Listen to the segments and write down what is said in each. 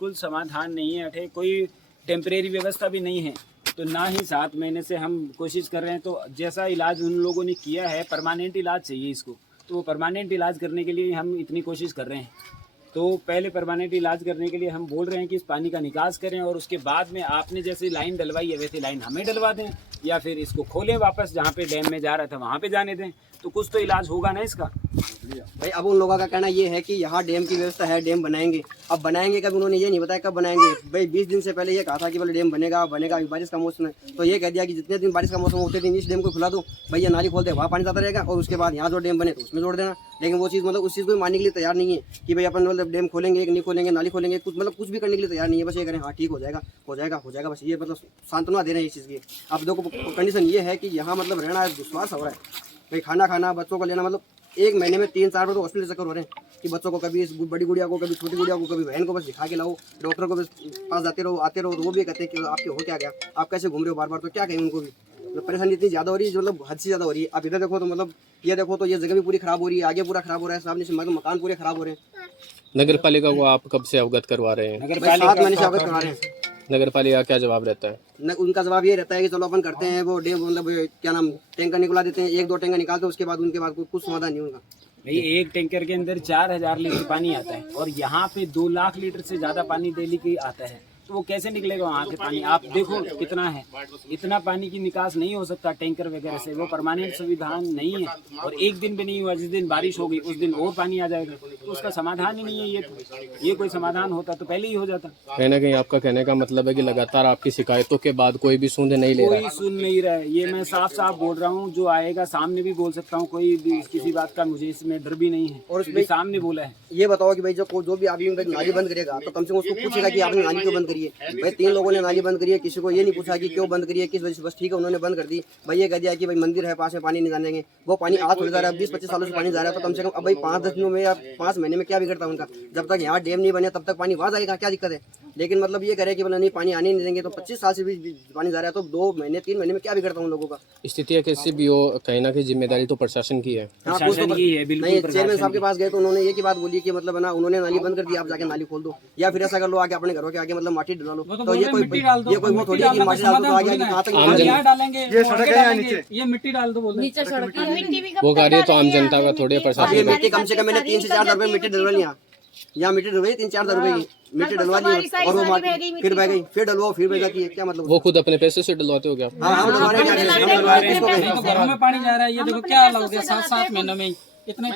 बिल्कुल समाधान नहीं है। अठे कोई टेम्परेरी व्यवस्था भी नहीं है, तो ना ही 7 महीने से हम कोशिश कर रहे हैं। तो जैसा इलाज उन लोगों ने किया है, परमानेंट इलाज चाहिए इसको, तो वो परमानेंट इलाज करने के लिए हम इतनी कोशिश कर रहे हैं। तो पहले परमानेंट इलाज करने के लिए हम बोल रहे हैं कि इस पानी का निकास करें, और उसके बाद में आपने जैसे लाइन डलवाई है वैसे लाइन हमें डलवा दें, या फिर इसको खोलें वापस, जहाँ पे डैम में जा रहा था वहाँ पे जाने दें, तो कुछ तो इलाज होगा ना इसका। भाई अब उन लोगों का कहना ये है कि यहाँ डैम की व्यवस्था है, डैम बनाएंगे। अब बनाएंगे कब, उन्होंने ये नहीं बताया कब बनाएंगे। भाई 20 दिन से पहले ये कहा था कि बोले डैम बनेगा बनेगा, बारिश का मौसम है, तो ये कह दिया कि जितने दिन बारिश का मौसम उतने दिन इस डैम को खुला दो, भैया नाली खोल दे, वहाँ पानी जाता रहेगा, और उसके बाद यहाँ जो डैम बने तो उसमें जोड़ देना। लेकिन वो चीज़ मतलब उस चीज़ को मानने के लिए तैयार नहीं है कि भाई अपन मतलब डैम खोलेंगे नहीं खोलेंगे, नाली खोलेंगे, कुछ मतलब कुछ भी करने के लिए तैयार नहीं है। बस ये करें हाँ ठीक हो जाएगा हो जाएगा हो जाएगा, बस ये मतलब सांत्वना दे रहे हैं इस चीज़ की। अब देखो कंडीशन ये है कि यहाँ मतलब रहना है, विश्वास हो रहा है भाई, खाना खाना बच्चों को लेना, मतलब एक महीने में 3-4 बार तो हॉस्पिटल चक्कर हो रहे हैं कि बच्चों को कभी इस बड़ी गुड़िया को, कभी छोटी गुड़िया को, कभी बहन को बस दिखा के लाओ, डॉक्टर को बस पास जाते रहो आते रहो, तो वो भी कहते हैं कि आपके हो क्या गया, आप कैसे घूम रहे हो बार बार, तो क्या कहें उनको भी। मतलब परेशानी इतनी ज़्यादा हो रही है, मतलब हद से ज़्यादा हो रही है। आप इधर देखो तो मतलब ये देखो तो ये जगह भी पूरी खराब हो रही है, आगे पूरा खराब हो रहा है, सामने से मतलब मकान पूरे खराब हो रहे हैं। नगर पालिका को आप कब से अवगत करवा रहे हैं? नगर 7 महीने से अवगत करवा रहे हैं। नगर पालिका क्या जवाब रहता है? उनका जवाब ये रहता है कि चलो अपन करते हैं, वो डैम मतलब क्या नाम टैंकर निकला देते हैं, 1-2 टैंकर निकालते हैं, उसके बाद उनके बाद कुछ समाधान नहीं उनका। भाई एक टैंकर के अंदर 4000 लीटर पानी आता है, और यहाँ पे 2 लाख लीटर से ज़्यादा पानी डेली की आता है, तो वो कैसे निकलेगा वहाँ के पानी? आप देखो कितना है, इतना पानी की निकास नहीं हो सकता टैंकर वगैरह से, वो परमानेंट सुविधान नहीं है। और एक दिन भी नहीं हुआ, जिस दिन बारिश होगी उस दिन और पानी आ जाएगा, तो उसका समाधान ही नहीं है। ये कोई समाधान होता तो पहले ही हो जाता। कहीं ना कहीं आपका कहने का मतलब है कि लगातार आपकी शिकायतों के बाद कोई भी सूंद नहीं ले रहा है। कोई सुन नहीं रहा है, ये मैं साफ साफ बोल रहा हूँ, जो आएगा सामने भी बोल सकता हूँ, कोई भी किसी बात का मुझे इसमें डर भी नहीं है, और उसमें सामने बोला है। ये बताओ कि भाई जो भी आदमी नाली बंद करेगा तो कम से कम उसको पूछेगा कि आपने नाली क्यों बंद करी है। भाई 3 लोगों ने नाली बंद करी है, किसी को ये नहीं पूछा कि क्यों बंद करी है, किस वजह से, बस ठीक है उन्होंने बंद कर दी। भाई ये कह दिया कि भाई मंदिर है पास में, पानी नहीं जाने, वो पानी आज थोड़ी जा रहा है, 20-25 सालों से पानी जा रहा है, तो कम से कम अब भाई 5-10 दिनों में या 5 महीने में क्या बिगड़ता है उनका। जब तक यहाँ डैम नहीं बने तब तक पानी वहाँ जाएगा, क्या दिक्कत है। लेकिन मतलब ये करे कि बोला नहीं पानी आने नहीं देंगे, तो 25 साल से भी पानी जा रहा है, तो 2 महीने 3 महीने में क्या बिगड़ता है उन लोगों का। स्थिति कैसी भी हो, कहीं ना कहीं जिम्मेदारी तो प्रशासन की है। प्रशासन की है, बिल्कुल। नहीं, चेयरमैन साहब के पास गए तो उन्होंने ये की बात बोली कि मतलब ना उन्होंने नाली बंद कर दी, आप जाके नाली खोल दो, या फिर ऐसा कर लो आगे अपने घरों के आगे मतलब माटी डला लो। तो ये कोई वो थोड़ी है कि माटी डाल दो तो आगे कहाँ तक डालेंगे, ये सड़क है या नीचे, ये मिट्टी डाल दो, बोल नीचे सड़क वो कार्य तो आम जनता का थोड़े प्रशासन। ये मिट्टी कम से कम मैंने 3 से 4 रुपए मिट्टी डलवा लिया, यहाँ मिट्टी डलवाई 3-4 रुपए की मिट्टी डलवा दी, और वो माटी फिर बह गई, फिर डलवाओ फिर बह जाती है, क्या मतलब। वो खुद अपने पैसे से डलवाते हो क्या? हाँ हम डलवा रहे हैं, घरों में पानी जा रहा है। ये देखो क्या हाल हो गया, 7-7 महीनों में इतना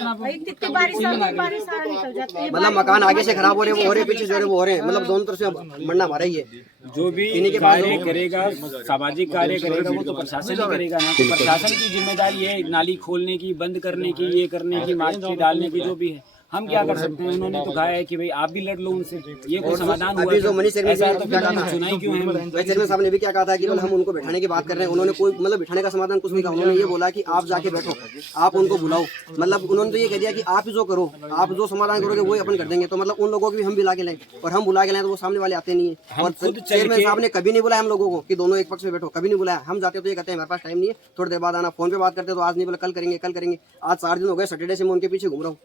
मतलब मकान आगे से खराब हो रहे, वो हो रहे, पीछे जो रहे वो हो रहे हैं, मतलब दोनों तरफ से मरना हमारा ही है। जो भी कार्य करेगा, सामाजिक कार्य करेगा, वो तो प्रशासन ही करेगा ना। तो प्रशासन की जिम्मेदारी है नाली खोलने की, बंद करने की, ये करने की, माटी डालने की, जो भी है। हम क्या कर सकते हैं? उन्होंने तो कहा है कि भाई आप भी लड़ लो उनसे, ये कोई समाधान हुआ? अभी जो मनीष चेयरमैन सुनाई क्यों है? चेयरमैन साहब ने भी क्या कहा था कि हम उनको बैठाने की बात कर रहे हैं, उन्होंने कोई मतलब बैठाने का समाधान कुछ नहीं कहा। उन्होंने ये बोला कि आप जाके बैठो, आप उनको बुलाओ, मतलब उन्होंने तो ये कह दिया कि आप ही जो करो, आप जो समाधान करोगे वही अपन कर देंगे। तो मतलब उन लोगों को भी हम बुला के लाए, और हम बुला के लाए तो वो सामने वाले आते नहीं है। और चेयरमैन साहब ने कभी नहीं बुलाया हम लोगों को कि दोनों एक पक्ष में बैठो, कभी नहीं बुलाया। हम जाते तो ये कहते हैं हमारे पास टाइम नहीं है, थोड़ी देर बाद आना, फोन पे बात करते तो आज नहीं बोला कल करेंगे कल करेंगे। आज 4 दिन हो गए, सैटरडे से मैं उनके पीछे घूम रहा हूँ,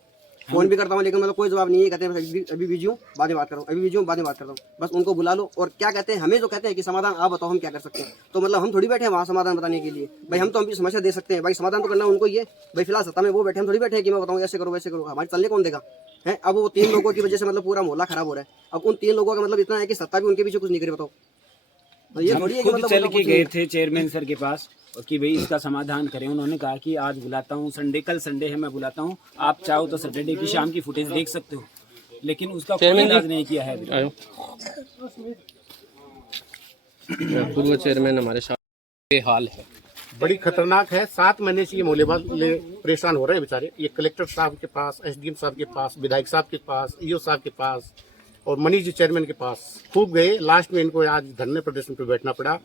फोन भी करता हूँ, लेकिन मतलब कोई जवाब नहीं है। कहते हैं अभी बिजी हूँ, बाद में बात करो, अभी बिजी हूँ, बाद में बात करता हूँ। बस उनको बुला लो, और क्या कहते हैं, हमें जो कहते हैं कि समाधान आप बताओ हम क्या कर सकते हैं। तो मतलब हम थोड़ी बैठे हैं वहाँ समाधान बताने के लिए। भाई हम तो अपनी समस्या दे सकते हैं, भाई समाधान तो करना उनको ही है। भाई फिलहाल सत्ता में वो बैठे, हम थोड़ी बैठे हैं कि मैं बताऊँ ऐसे करो वैसे करो, हमारे चलने कौन देगा है। अब वो 3 लोगों की वजह से मतलब पूरा मोहल्ला खराब हो रहा है। अब उन 3 लोगों का मतलब इतना है कि सत्ता भी उनके पीछे कुछ नहीं करे, बताओ। ये खुद चल के गए थे चेयरमैन सर के पास कि भाई इसका समाधान करें। उन्होंने कहा कि आज बुलाता हूँ, संडे, कल संडे है, मैं बुलाता हूँ, आप चाहो तो सैटरडे की शाम की फुटेज देख सकते हो, लेकिन उसका कोई इलाज नहीं किया है। पूर्व चेयरमैन हमारे साथ ये हाल है, बड़ी खतरनाक है। 7 महीने से ये मोहल्ले परेशान हो रहे हैं बेचारे। ये कलेक्टर साहब के पास, एसडीएम साहब के पास, विधायक साहब के पास, ईओ साहब के पास और मनीष जी चेयरमैन के पास खूब गए। लास्ट में इनको आज धरने प्रदर्शन पर बैठना पड़ा।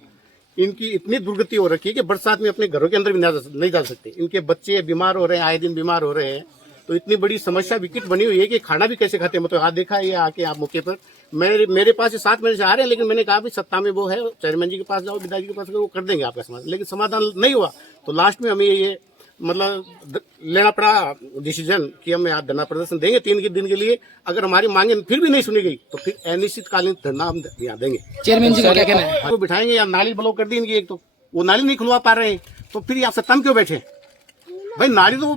इनकी इतनी दुर्गति हो रखी है कि बरसात में अपने घरों के अंदर भी नहीं जा सकते। इनके बच्चे बीमार हो रहे हैं, आए दिन बीमार हो रहे हैं। तो इतनी बड़ी समस्या विकट बनी हुई है कि खाना भी कैसे खाते हैं। मतलब आज देखा है ये आके आप मौके पर मेरे पास ये 7 महीने से आ रहे हैं, लेकिन मैंने कहा भी सत्ता में वो है, चेयरमैन जी के पास जाओ, विधायक जी के पास वो कर देंगे आपका समाधान, लेकिन समाधान नहीं हुआ। तो लास्ट में हमें ये मतलब लेना पड़ा डिसीजन कि हम यहाँ धरना प्रदर्शन देंगे 3 दिन के लिए। अगर हमारी मांगे फिर भी नहीं सुनी गई तो फिर अनिश्चितकालीन धरना हम यहाँ देंगे। चेयरमैन जी का क्या कहना है? वो बिठाएंगे या नाली ब्लॉक कर दी इनकी, एक तो वो नाली नहीं खुलवा पा रहे हैं तो फिर यहाँ सत्ता में क्यों बैठे? भाई नाली तो वो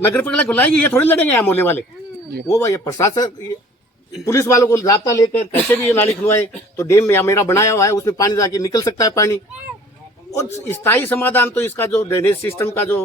नगर पालिका खुलाएगी, ये थोड़ी लड़ेंगे यहाँ मोहल्ले वाले। वो भाई प्रशासन पुलिस वालों को जाब्ता लेकर कैसे भी ये नाली खुलवाए तो डैम में या मेरा बनाया हुआ है उसमें पानी जाके निकल सकता है पानी। और स्थायी समाधान तो इसका जो ड्रेनेज सिस्टम का जो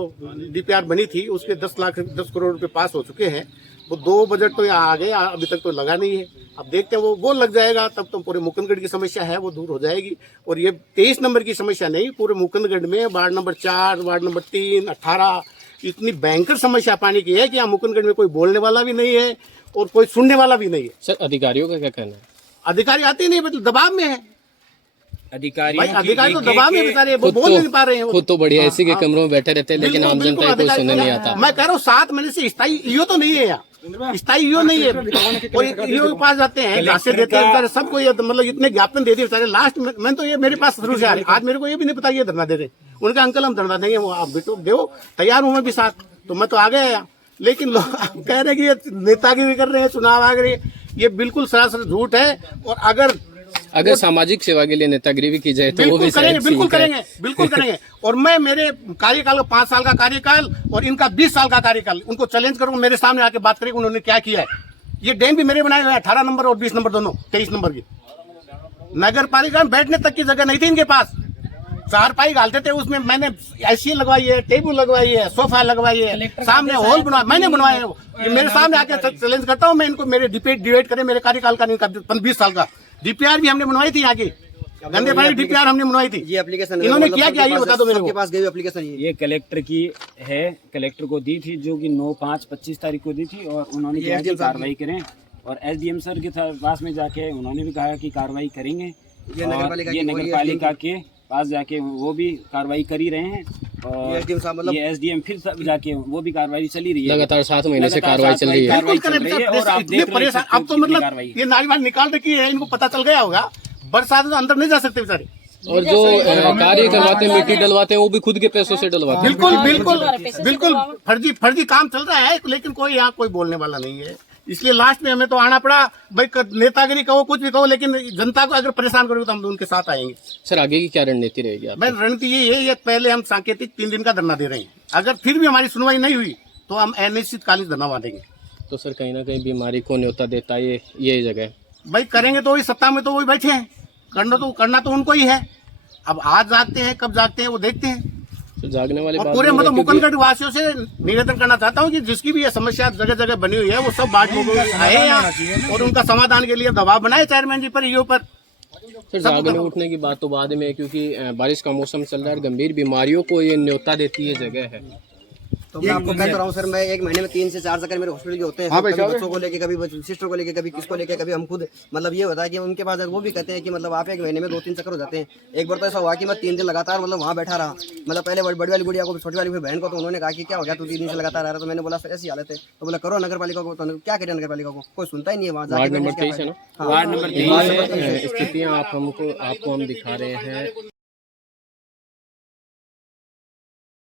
डीपीआर बनी थी उसके 10 करोड़ रुपए पास हो चुके हैं। वो 2 बजट तो यहाँ आ गए, अभी तक तो लगा नहीं है। अब देखते हैं वो लग जाएगा तब तो पूरे मुकुंदगढ़ की समस्या है वो दूर हो जाएगी। और ये 23 नंबर की समस्या नहीं, पूरे मुकुंदगढ़ में वार्ड नंबर 4, वार्ड नंबर 3, 18 इतनी भयंकर समस्या पानी की है कि यहाँ मुकुंदगढ़ में कोई बोलने वाला भी नहीं है और कोई सुनने वाला भी नहीं है। सर अधिकारियों का क्या कहना है? अधिकारी आते ही नहीं, मतलब दबाव में है। अधिकारी तो दबाव में बेचारे वो बोल नहीं पा रहे हैं। खुद तो बढ़िया एसी के कमरों में बैठे रहते हैं लेकिन आम जनता को कोई सुनने नहीं आता। मैं कह रहा हूँ 7 महीने से स्थायी ईओ तो नहीं है यहाँ, स्थायी ईओ नहीं है। और ईओ के पास जाते हैं, घासे देते हैं बेचारे, सबको ये मतलब इतने ज्ञापन दे दिए बेचारे। लास्ट में तो ये मेरे पास शुरू से आ रही, आज मेरे को ये भी नहीं पता ये धरना दे रहे। उनका अंकल हम धरना देंगे, वो आप बेटो दो, तैयार हूँ मैं भी साथ। तो मैं तो आ गया यहाँ, लेकिन लोग कह रहे हैं कि ये नेतागिरी कर रहे हैं, चुनाव आ गए, ये बिल्कुल सरासर झूठ है। और अगर सामाजिक सेवा के लिए नेतागिरी भी की जाए तो वो भी बिल्कुल करेंगे। और मैं मेरे कार्यकाल का 5 साल का कार्यकाल और इनका 20 साल का कार्यकाल उनको चैलेंज करूंगा, मेरे सामने आके बात करेंगे उन्होंने क्या किया है। ये डैम भी मेरे बनाए हुए हैं, 18 नंबर और 20 नंबर दोनों, 23 नंबर की। नगर पालिका में बैठने तक की जगह नहीं थी इनके पास, 4 पाई डालते थे उसमें। मैंने एसी लगवाई है, टेबल लगवाई है, सोफा लगवाई है, सामने हॉल बनवाया, मैंने बनवाया है। वो मेरे सामने आके चैलेंज करता हूँ मैं इनको, मेरे डिबेट करें मेरे कार्यकाल का, इनका 20 साल का डीपीआर भी हमने बनवाई थी यहाँ की, गंदे पानी डीपीआर हमने बनवाई थी। ये एप्लीकेशन इन्होंने क्या किया ये बता दो मेरे को। पास गई एप्लीकेशन ये कलेक्टर की है, कलेक्टर को दी थी जो कि 9/5/25 तारीख को दी थी। और उन्होंने कहा कि कार्रवाई करें, और एसडीएम सर के पास में जाके उन्होंने भी कहा कि कार्रवाई करेंगे। ये नगर पालिका के पास जाके वो भी कार्रवाई कर ही रहे हैं। और ये एसडीएम फिर जाके वो भी कार्रवाई चली रही है, लगातार 7 महीने से कार्रवाई चल रही है। और आप देख रहे हैं अब तो मतलब ये नाली वाली निकाल रखी है, इनको पता चल गया होगा, बरसात में अंदर नहीं जा सकते बेचारे। और जो कार्य करवाते हैं, मिट्टी डलवाते हैं, वो भी खुद के पैसों से डलवाते हैं। बिल्कुल फर्जी काम चल रहा है, लेकिन कोई यहाँ कोई बोलने वाला नहीं है। इसलिए लास्ट में हमें तो आना पड़ा। भाई नेतागिरी कहो कुछ भी कहो, लेकिन जनता को अगर परेशान करोगे तो हम उनके साथ आएंगे। सर आगे की क्या रणनीति रहेगी? मैं रणनीति ये है, पहले हम सांकेतिक 3 दिन का धरना दे रहे हैं। अगर फिर भी हमारी सुनवाई नहीं हुई तो हम अनिश्चितकालीन धरना बांधेंगे। तो सर कहीं ना कहीं बीमारी को न्योता देता है ये जगह। भाई करेंगे तो वही, सत्ता में तो वही बैठे हैं, करना तो उनको ही है। अब आज जागते हैं कब जागते हैं वो देखते हैं। तो जागने वाले और पूरे मतलब मुकुंदगढ़ वासियों से निवेदन करना चाहता हूँ कि जिसकी भी ये समस्या जगह जगह बनी हुई है वो सब बात आए यहाँ और उनका समाधान के लिए दबाव बनाए चेयरमैन जी पर, ईओ पर। सर जागने उठने की बात तो बाद में, क्योंकि बारिश का मौसम चल रहा है, गंभीर बीमारियों को ये न्योता देती है जगह है। तो मैं आपको कहता रहा हूँ सर, मैं 1 महीने में 3 से 4 चक्कर मेरे हॉस्पिटल के होते हैं। कभी बच्चों को लेके, कभी सिस्टर को लेके, कभी किसको लेके, कभी हम खुद। मतलब ये होता है कि उनके पास वो भी कहते हैं कि मतलब आप 1 महीने में 2-3 चक्कर हो जाते हैं। एक बार तो ऐसा हुआ कि मैं 3 दिन लगातार मतलब वहाँ बैठा रहा। मतलब पहले बड़ी वाली गुड़िया को, छोटी वाली बहन को, तो उन्होंने कहा कि क्या हो गया तू 3 दिन से लगातार आ रहा। तो मैंने बोला सर ऐसी हालत है, तो बोला करो नगर पालिका को। तो क्या करें नगर पालिका को, कोई सुनता ही नहीं है। वहाँ वार्ड नंबर 23 है ना, वार्ड नंबर 23 स्थितियाँ आपको हम दिखा रहे हैं।